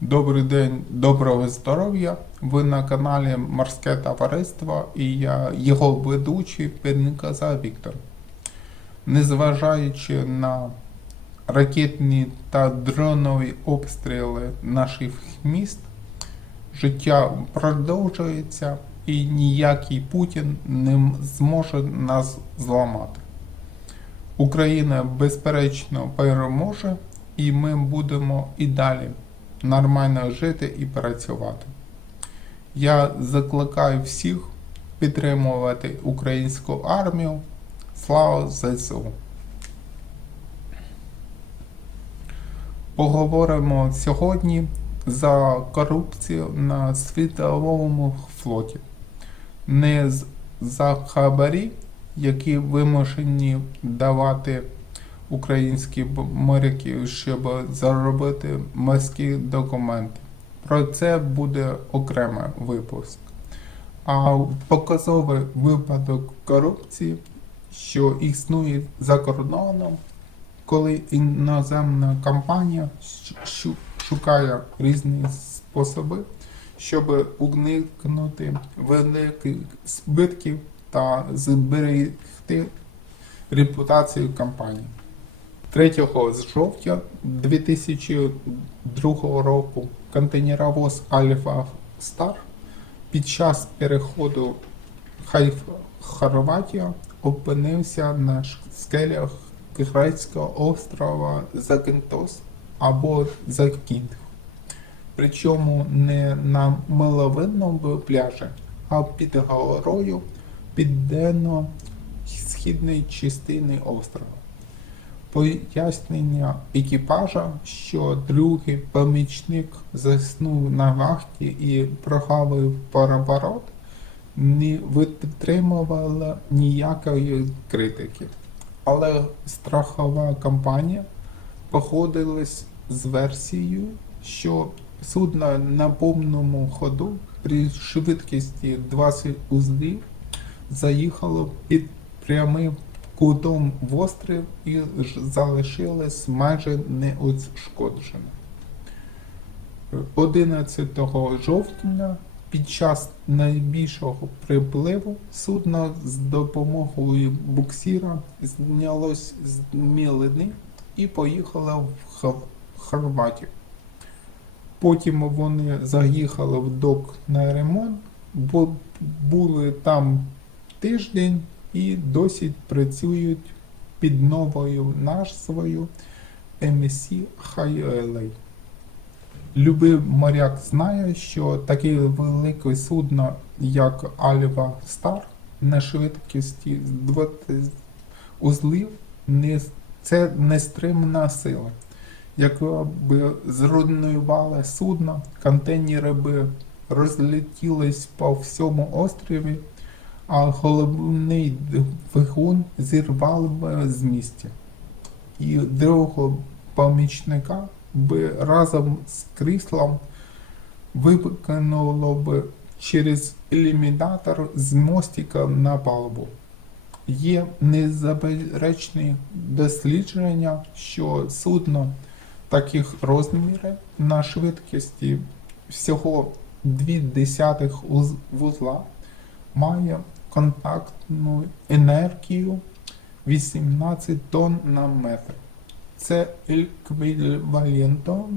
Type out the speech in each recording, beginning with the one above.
Добрий день, доброго здоров'я. Ви на каналі Морське Товариство і я його ведучий Пенкоза Віктор. Незважаючи на ракетні та дронові обстріли наших міст, життя продовжується і ніякий Путін не зможе нас зламати. Україна безперечно переможе, і ми будемо і далі нормально жити і працювати. Я закликаю всіх підтримувати українську армію. Слава ЗСУ! Поговоримо сьогодні за корупцію на світовому флоті. Не за хабарі, які вимушені давати українські моряки, щоб заробити морські документи. Про це буде окремий випуск. А показовий випадок корупції, що існує за кордоном, коли іноземна компанія шукає різні способи, щоб уникнути великих збитків та зберегти репутацію компанії. 3 жовтня 2002 року контейнеровоз Альфа Стар під час переходу Хайф Хорватія опинився на скелях грецького острова Закинтос або Закінт. Причому не на миловидному пляжі, а під горою південно-східної частини острова. Пояснення екіпажа, що другий помічник заснув на вахті і прогавив переворот, не витримувало ніякої критики. Але страхова компанія походилась з версією, що судно на повному ходу при швидкості 20 узлів заїхало під прямим кутом в острів і залишилось майже неушкодженим. 11 жовтня під час найбільшого припливу судно з допомогою буксіра знялось з мілини і поїхало в Хор- Хорватію. Потім вони заїхали в док на ремонт, бо були там тиждень і досі працюють під новою назвою MSC Highway. Любий моряк знає, що таке велике судно, як Альва Стар, на швидкості з 20 узлів, це нестримна сила. Якби зруйнували судно, контейнери би розлетілись по всьому острові, а головний двигун зірвали б з місця. І другого помічника би разом з кріслом викинуло б через ілюмінатор з мостика на палубу. Є незаперечні дослідження, що судно таких розмірів на швидкості всього 0,2 вузла має контактну енергію 18 тонн на метр. Це еквівалентно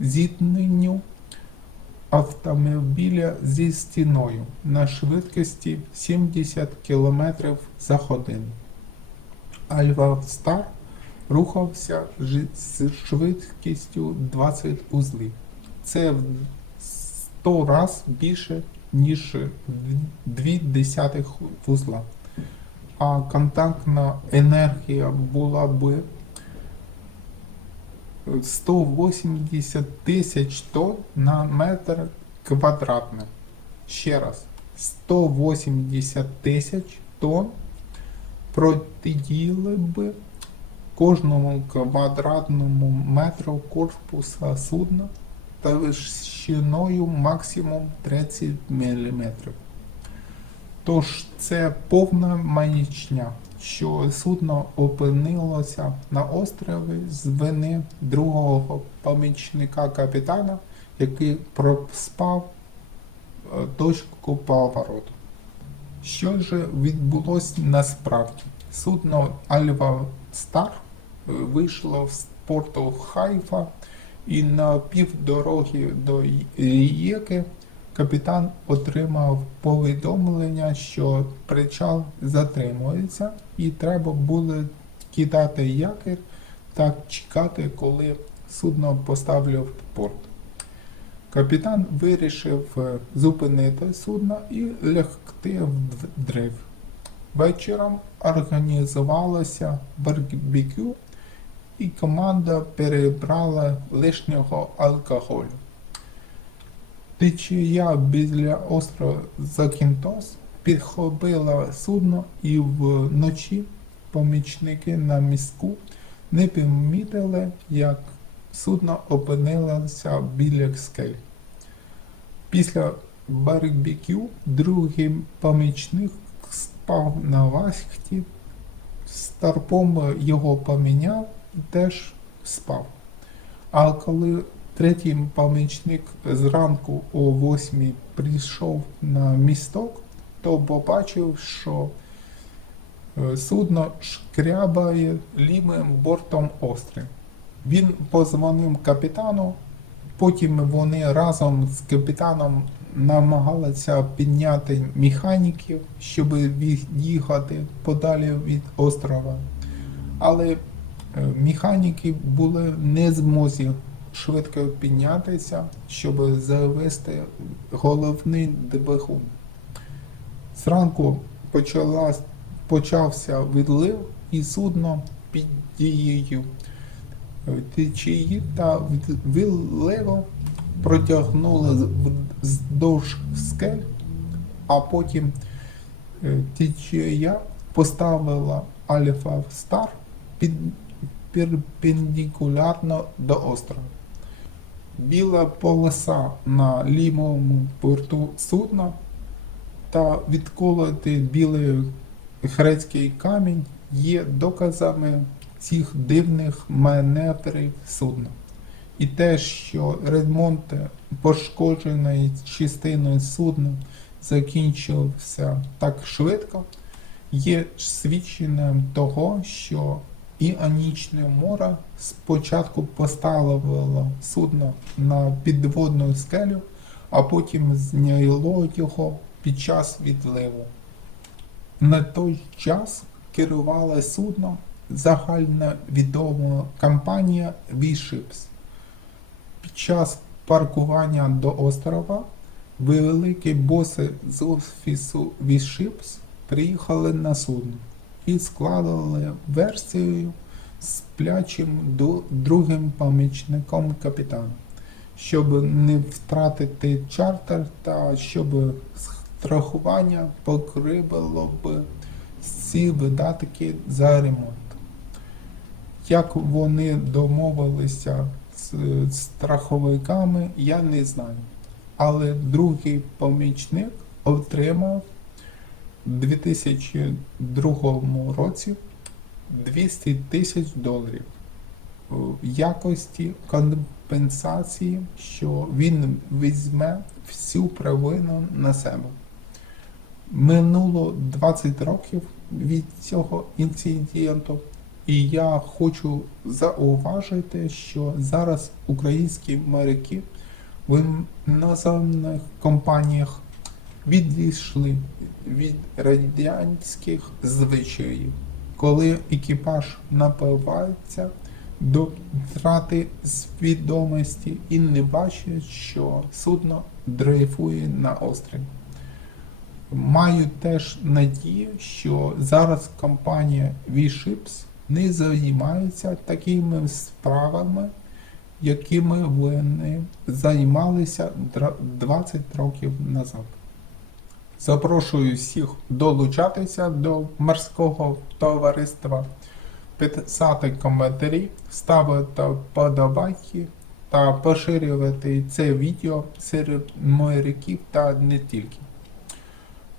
зіткненню автомобіля зі стіною на швидкості 70 км за годину. Альва Стар рухався з швидкістю 20 узлів. Це в 100 раз більше, ніж 2 десятих вузла. А контактна енергія була би 180 тисяч тонн на метр квадратний. Ще раз, 180 тисяч тонн протидіяли б кожному квадратному метру корпуса судна товщиною максимум 30 мм. Тож це повна маячня, що судно опинилося на острові з вини другого помічника капітана, який проспав е, точку повороту. Що ж відбулося насправді? Судно Альва Стар вийшло з порту Хайфа і на півдороги до Рієки капітан отримав повідомлення, що причал затримується і треба було кидати якір та чекати, коли судно поставлю в порт. Капітан вирішив е, зупинити судно і лягти в дрив. Вечором організувалося барбекю, і команда перебрала лишнього алкоголю. Течія біля острова Закінтос підхопила судно і вночі помічники на містку не помітили, як судно опинилося біля скель. Після барбекю другий помічник спав на вахті, старпом його поміняв теж спав. А коли третій помічник зранку о 8 прийшов на місток, то побачив, що е, судно шкрябає лівим бортом острів. Він позвонив капітану, потім вони разом з капітаном намагалися підняти механіків, щоб від'їхати подалі від острова. Але механіки були не змозі швидко піднятися, щоб завести головний двигун. Зранку почалась, почався відлив і судно під дією е, течії та від- відливу протягнули з- вздовж скель, а потім е, течія поставила Альфа Стар під перпендикулярно до острова. Біла полоса на лівому борту судна та відколотий білий грецький камінь є доказами цих дивних маневрів судна. І те, що ремонт пошкодженої частини судна закінчився так швидко, є свідченням того, що Іонічне море спочатку поставило судно на підводну скелю, а потім зняло його під час відливу. На той час керувала судно загальна відома компанія V-Ships. Під час паркування до острова великі боси з офісу V-Ships приїхали на судно і складали версію з плячим другим помічником капітана, щоб не втратити чартер та щоб страхування покривало б всі видатки за ремонт. Як вони домовилися з страховиками, я не знаю. Але другий помічник отримав 2002 році 200 тисяч доларів в якості компенсації, що він візьме всю провину на себе. Минуло 20 років від цього інциденту, і я хочу зауважити, що зараз українські моряки в іноземних компаніях відійшли від радянських звичаїв, коли екіпаж напивається до втрати свідомості і не бачить, що судно дрейфує на острові. Маю теж надію, що зараз компанія V-Ships не займається такими справами, якими вони займалися 20 років назад. Запрошую всіх долучатися до морського товариства, писати коментарі, ставити подобайки та поширювати це відео серед моряків та не тільки.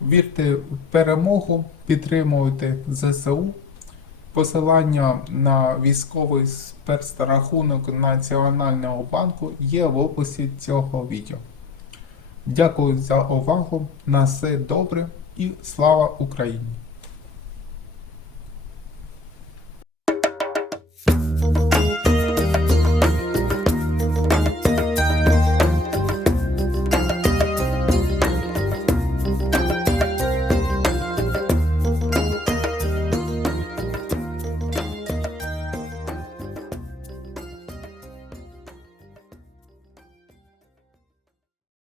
Вірте в перемогу, підтримуйте ЗСУ. Посилання на військовий спецрахунок Національного банку є в описі цього відео. Дякую за увагу. На все добре і слава Україні!